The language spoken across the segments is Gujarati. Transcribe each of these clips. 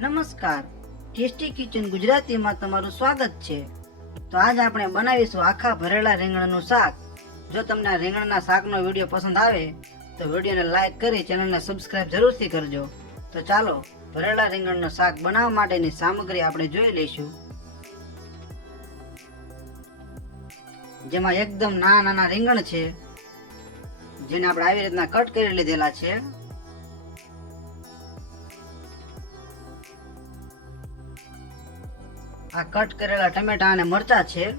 નમસ્કાર. ટેસ્ટી કિચન ગુજરાતીમાં તમારું સ્વાગત છે. તો આજ આપણે બનાવીશું આખા ભરેલા રીંગણનું શાક. જો તમને રીંગણના શાકનો વીડિયો પસંદ આવે, તો વિડીયોને લાઈક કરી ચેનલને સબસ્ક્રાઇબ જરૂરથી કરજો. તો ચાલો, ભરેલા રીંગણનું શાક બનાવવા માટેની સામગ્રી આપણે જોઈ લઈશું. જેમાં એકદમ નાના નાના રીંગણ છે, જેને આપણે આવી રીતના કટ કરી લીધેલા છે. આ કટ કરેલા ટમેટા અને મરચા છે.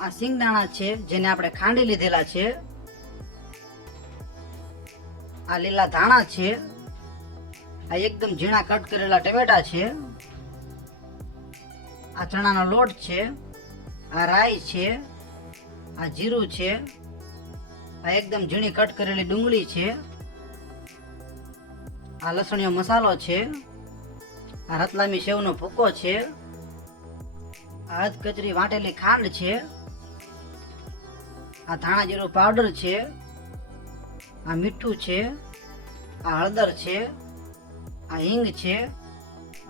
આ સિંગદાણા છે, જેને આપણે ખાંડી લીધેલા છે. આ લીલા ધાણા છે. આ એકદમ ઝીણા કટ કરેલા ટમેટા છે. આ ચણાનો લોટ છે. આ રાઈ છે. આ જીરું છે. આ એકદમ ઝીણી કટ કરેલી ડુંગળી છે. આ લસણીયો મસાલો છે. આ રતલામી સેવનો ભૂકો છે. આ કચરી વાટેલી ખાંડ છે. આ ધાણા જીરું પાવડર છે. આ મીઠું છે. આ હળદર છે. આ હિંગ છે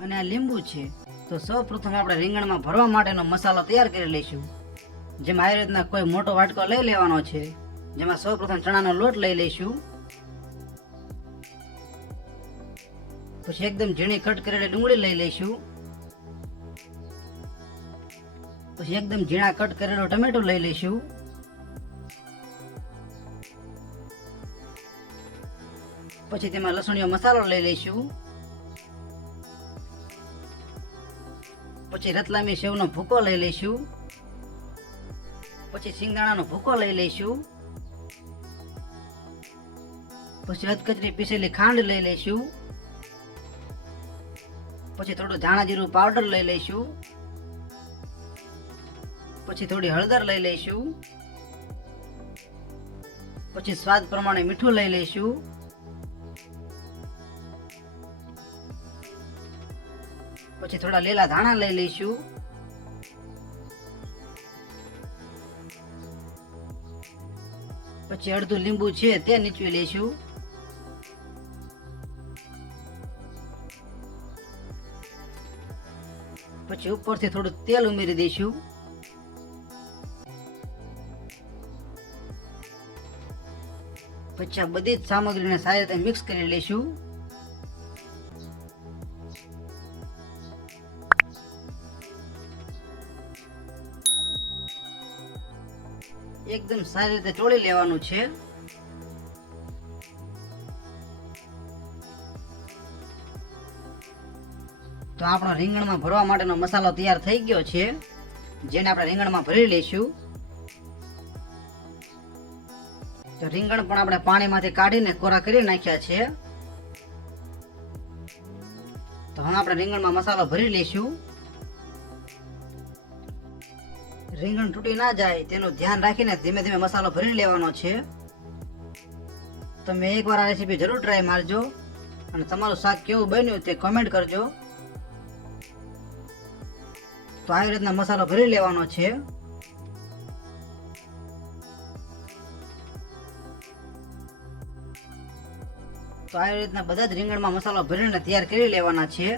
અને આ લીંબુ છે. તો સૌ પ્રથમ આપણે રીંગણમાં ભરવા માટેનો મસાલો તૈયાર કરી લઈશું. જેમાં આવી કોઈ મોટો વાટકો લઈ લેવાનો છે. જેમાં સૌ પ્રથમ ચણાનો લોટ લઈ લઈશું. પછી એકદમ ઝીણી કટ કરેલી ડુંગળી લઈ લઈશું. પછી એકદમ ઝીણા કટ કરેલો ટમેટો લઈ લઈશું. પછી તેમાં લસણીયો મસાલો લઈ લઈશું. પછી રતલામી સેવનો ભૂકો લઈ લઈશું. પછી સિંગાણાનો ભૂકો લઈ લઈશું. પછી અધકચરી પીસેલી ખાંડ લઈ લઈશું. પછી થોડું ધાણા જીરું પાવડર લઈ લઈશું. પછી થોડી હળદર લઈ લઈશું. પછી સ્વાદ પ્રમાણે મીઠું લઈ લઈશું. પછી થોડા લીલા ધાણા લઈ લઈશું. પછી અડધું લીંબુ છે તે નીચવી લઈશું. પછી ઉપરથી થોડું તેલ ઉમેરી દઈશું. પછી આ બધી જ સામગ્રીને સારી રીતે મિક્સ કરી લઈશું. એકદમ સારી રીતે ચોળી લેવાનું છે. તો આપણો રીંગણમાં ભરવા માટેનો મસાલો તૈયાર થઈ ગયો છે. જેને આપણે રીંગણમાં ભરી લઈશું. તો રીંગણ પણ આપણે પાણીમાંથી કાઢીને કોરા કરી નાખ્યા છે. તો હવે આપણે રીંગણમાં મસાલો ભરી લઈશું. રીંગણ તૂટી ના જાય તેનું ધ્યાન રાખીને ધીમે ધીમે મસાલો ભરી લેવાનો છે. તમે એકવાર આ રેસીપી જરૂર ટ્રાય મારજો. અને તમારું શાક કેવું બન્યું તે કોમેન્ટ કરજો. તો આવી રીતના મસાલો ભરી લેવાનો છે. તો આવી રીતના બધા જ રીંગણમાં મસાલો ભરીને તૈયાર કરી લેવાના છે.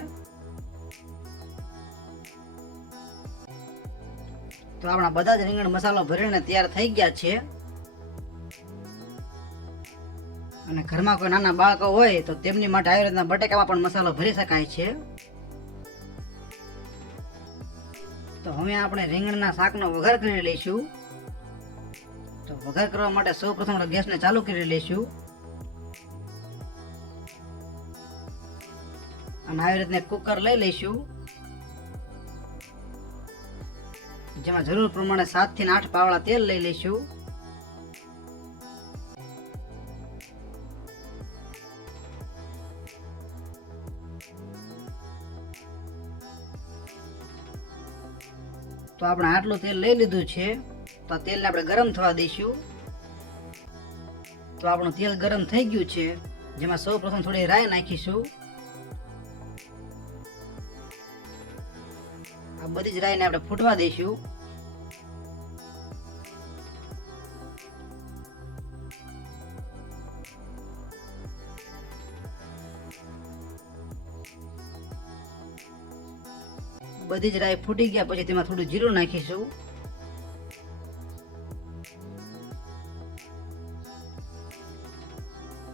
તો આપણા બધા જ રીંગણ મસાલો ભરીને તૈયાર થઈ ગયા છે. અને ઘરમાં કોઈ નાના બાળકો હોય તો તેમની માટે આવી રીતના બટેકામાં પણ મસાલો ભરી શકાય છે. હવે આપણે રીંગણના શાકનો વઘાર કરી લઈશું. તો વઘાર કરવા માટે સૌ પ્રથમ આપણે ગેસને ચાલુ કરી લઈશું. અને આવી રીતે કુકર લઈ લઈશું. જેમાં જરૂર પ્રમાણે સાતથી આઠ પાવડા તેલ લઈ લઈશું. તો આપણે આટલું તેલ લઈ લીધું છે. તો આ તેલને આપણે ગરમ થવા દઈશું. તો આપણું તેલ ગરમ થઈ ગયું છે. જેમાં સૌ પ્રથમ થોડી રાય નાખીશું. આ બધી જ રાયને આપણે ફૂટવા દઈશું. બધી જ રાઈ ફૂટી ગયા પછી તેમાં થોડું જીરું નાખીશું.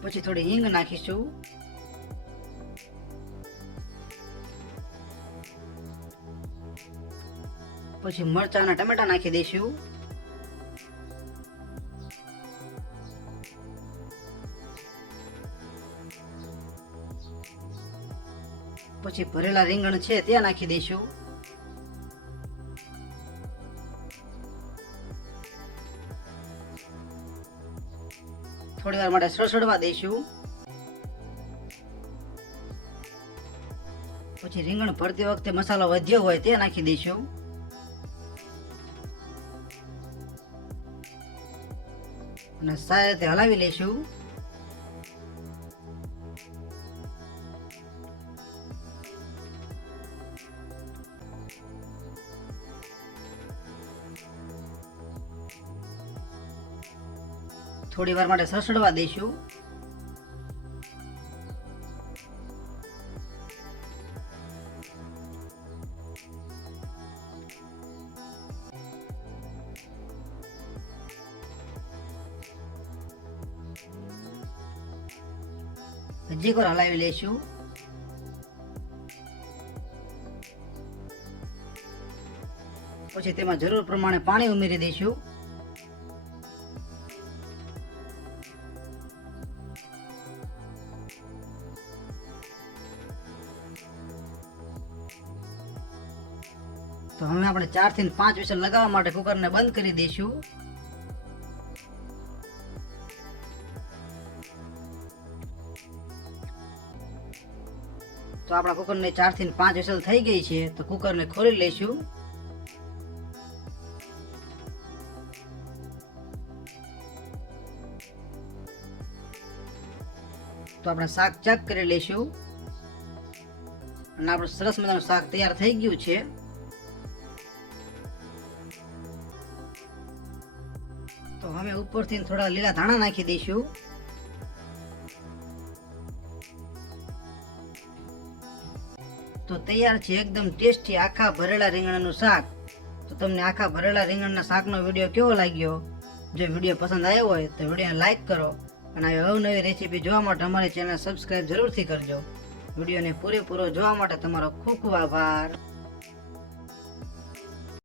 પછી થોડી હિંગ નાખીશું. પછી મરચા અને ટમેટા નાખી દઈશું. પછી ભરેલા રીંગણ છે ત્યાં નાખી દઈશું. થોડી વાર માટે સસડવા દઈશું. પછી રીંગણ ભરતી વખતે મસાલો વધ્યો હોય તે નાખી દઈશું. અને સારી રીતે હલાવી લઈશું. થોડી વાર માટે સસડવા દઈશું. હજી કોર હલાવી લઈશું. પછી તેમાં જરૂર પ્રમાણે પાણી ઉમેરી દઈશું. તો હવે આપણે ચારથી પાંચ વિસલ લગાવવા માટે કુકરને બંધ કરી દઈશું. તો આપણા કુકરને ચારથી પાંચ વિસલ થઈ ગઈ છે, તો કુકરને ખોલી લઈશું. તો આપણે શાક ચેક કરી લઈશું. અને આપણું સરસ મજાનું શાક તૈયાર થઈ ગયું છે. તો હવે ઉપરથી થોડા લીલા ધાણા નાખી દઈશું. તો તૈયાર છે એકદમ ટેસ્ટી આખા ભરેલા રીંગણનું શાક. તો તમને આખા ભરેલા રીંગણના શાકનો વીડિયો કેવો લાગ્યો? જો વીડિયો પસંદ આવ્યો હોય તો વિડીયોને લાઈક કરો અને આવી અવનવી રેસીપી જોવા માટે અમારી ચેનલ સબસ્ક્રાઈબ જરૂરથી કરજો. વિડીયોને પૂરેપૂરો જોવા માટે તમારો ખૂબ ખૂબ આભાર.